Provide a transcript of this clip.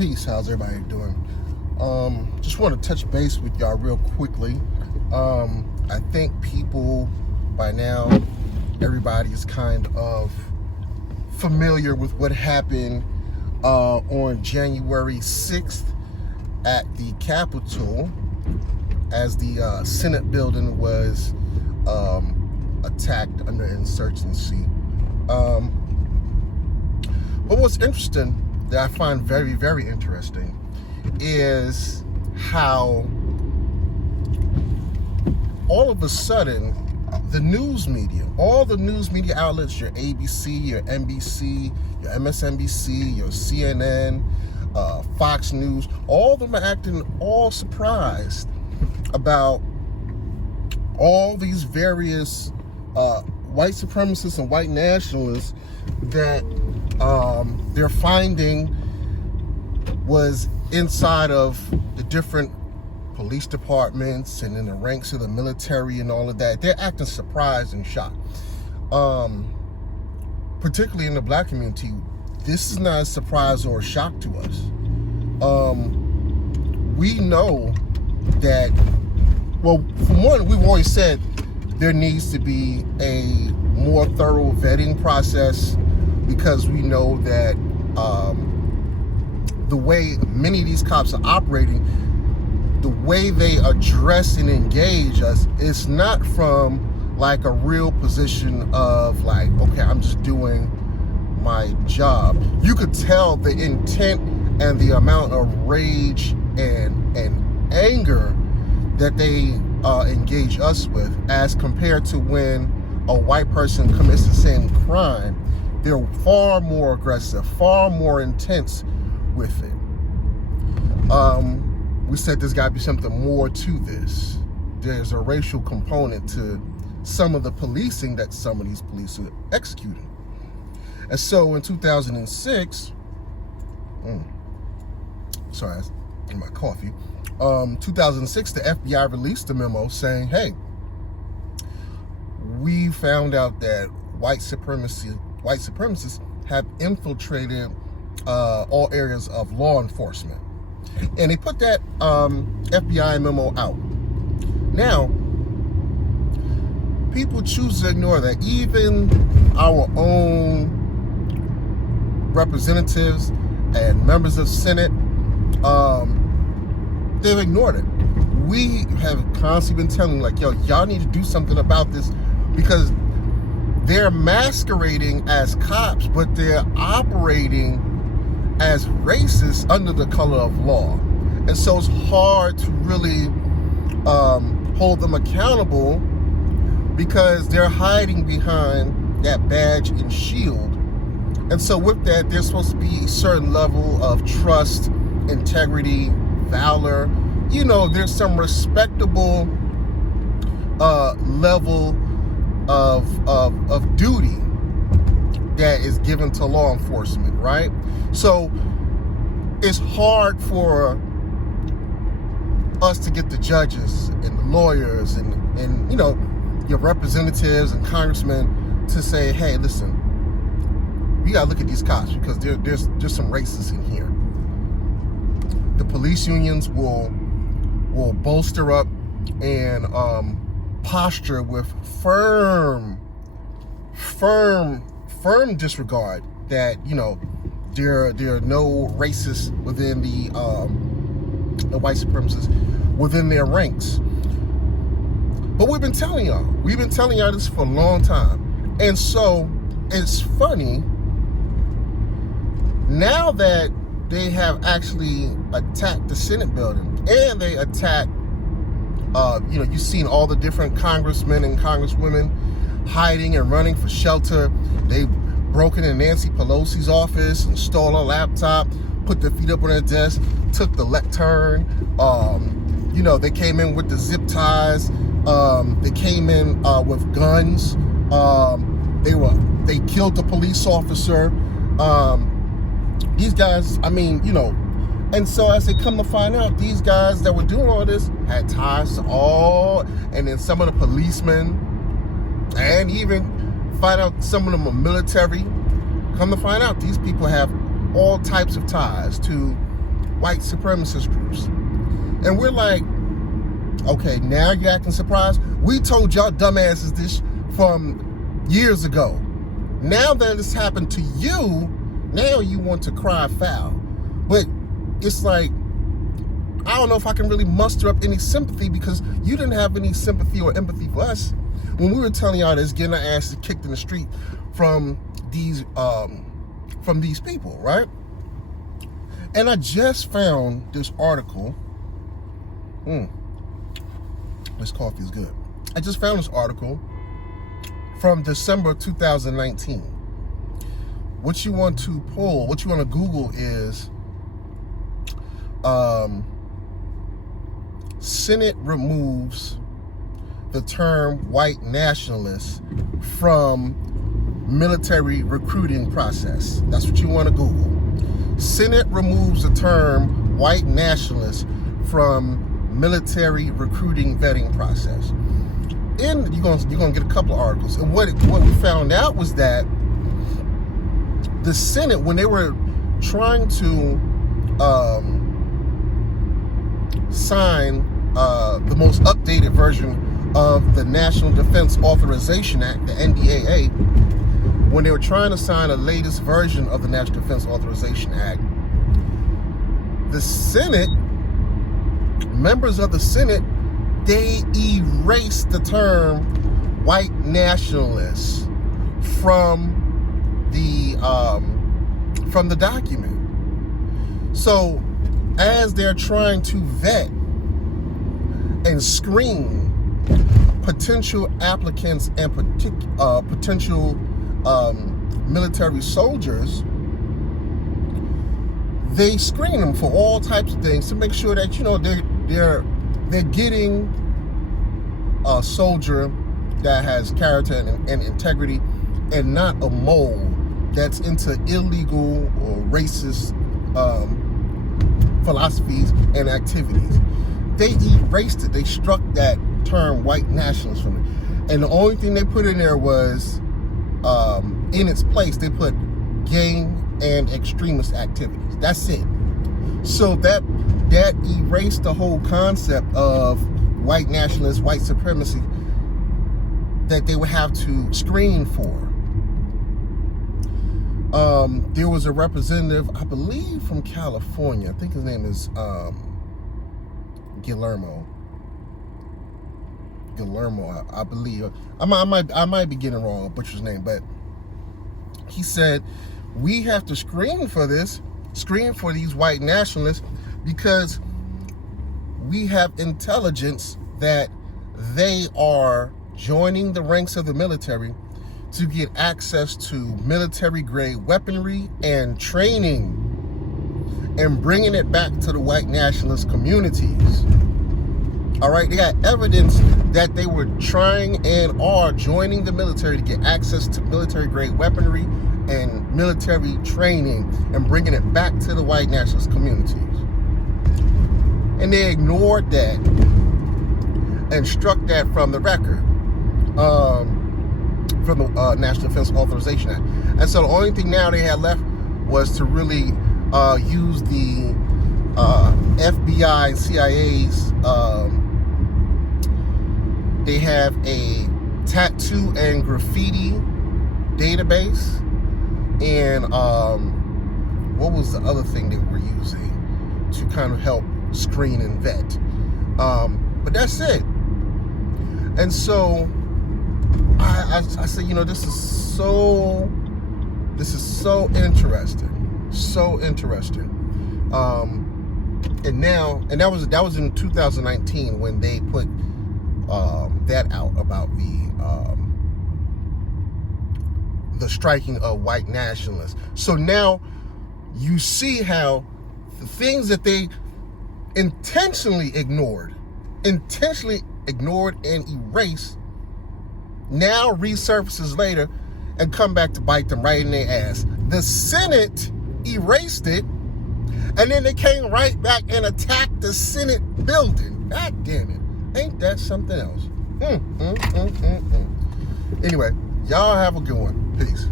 Peace. How's everybody doing? Just want to touch base with y'all real quickly. I think people by now, everybody is kind of familiar with what happened on January 6th at the Capitol as the Senate building was attacked under insurgency. But what's interesting, that I find very, very interesting, is how all of a sudden the news media, all the news media outlets, your ABC, your NBC, your MSNBC, your CNN, Fox News, all of them are acting all surprised about all these various white supremacists and white nationalists that they're finding was inside of the different police departments and in the ranks of the military and all of that. They're acting surprised and shocked. Particularly in the black community, this is not a surprise or a shock to us. We know that, well, for one, we've always said there needs to be a more thorough vetting process, because we know that the way many of these cops are operating, the way they address and engage us, is not from like a real position of like, okay, I'm just doing my job. You could tell the intent and the amount of rage and anger that they engage us with, as compared to when a white person commits the same crime. They're far more aggressive, far more intense with it. We said there's got to be something more to this. There's a racial component to some of the policing that some of these police are executing. And so in 2006, sorry, I was in my coffee. 2006, the FBI released a memo saying, hey, we found out that white supremacists have infiltrated all areas of law enforcement. And they put that FBI memo out. Now, people choose to ignore that. Even our own representatives and members of Senate, they've ignored it. We have constantly been telling, like, yo, y'all need to do something about this, because they're masquerading as cops, but they're operating as racists under the color of law. And so it's hard to really hold them accountable, because they're hiding behind that badge and shield. And so with that, there's supposed to be a certain level of trust, integrity, valor. You know, there's some respectable level of duty that is given to law enforcement, right? So it's hard for us to get the judges and the lawyers and you know, your representatives and congressmen to say, hey, listen, we gotta look at these cops, because there's some racists in here. The police unions will bolster up and posture with firm disregard that, you know, there are no racists within the white supremacists within their ranks. But we've been telling y'all this for a long time. And so it's funny now that they have actually attacked the Senate building, and they attacked, you know, you've seen all the different congressmen and congresswomen hiding and running for shelter. They broke into Nancy Pelosi's office and stole her laptop, put their feet up on her desk, took the lectern. You know, they came in with the zip ties. They came in with guns. They killed the police officer. These guys, I mean, you know, and so as they come to find out, these guys that were doing all this had ties to all, and then some of the policemen, and even find out some of them are military. Come to find out, these people have all types of ties to white supremacist groups. And we're like, okay, now you're acting surprised? We told y'all dumbasses this from years ago. Now that it's happened to you, now you want to cry foul. But it's like, I don't know if I can really muster up any sympathy, because you didn't have any sympathy or empathy for us when we were telling y'all this, getting our asses kicked in the street from these people, right? And I just found this article. This coffee is good. I just found this article from December 2019. What you want to pull, what you want to Google is Senate removes the term white nationalist from military recruiting process. That's what you want to Google. Senate removes the term white nationalist from military recruiting vetting process. And you're gonna get a couple of articles. And what we found out was that the Senate, when they were trying to sign the most updated version of the National Defense Authorization Act, the NDAA, when they were trying to sign the latest version of the National Defense Authorization Act, the Senate, members of the Senate, they erased the term white nationalists from the document. So as they're trying to vet and screen potential applicants and potential military soldiers, they screen them for all types of things to make sure that, you know, they're getting a soldier that has character and integrity, and not a mole that's into illegal or racist philosophies and activities. They erased it. They struck that term white nationalist from it. And the only thing they put in there was, in its place, they put gang and extremist activities. That's it. So that erased the whole concept of white nationalists, white supremacy, that they would have to screen for. There was a representative, I believe, from California. I think his name is Guillermo, I believe. I might be getting it wrong, I'll butcher his name, but he said we have to screen for these white nationalists, because we have intelligence that they are joining the ranks of the military to get access to military-grade weaponry and training, and bringing it back to the white nationalist communities. All right, they got evidence that they were trying and are joining the military to get access to military-grade weaponry and military training, and bringing it back to the white nationalist communities. And they ignored that and struck that from the record, from the National Defense Authorization Act. And so the only thing now they had left was to really use the FBI and CIA's, they have a tattoo and graffiti database, and what was the other thing they were using to kind of help screen and vet? But that's it. And so I say, you know, this is so interesting, so interesting. And that was in 2019 when they put that out about the striking of white nationalists. So now you see how the things that they intentionally ignored and erased now resurfaces later and come back to bite them right in their ass. The Senate erased it, and then they came right back and attacked the Senate building. God damn it. Ain't that something else? Anyway, y'all have a good one. Peace.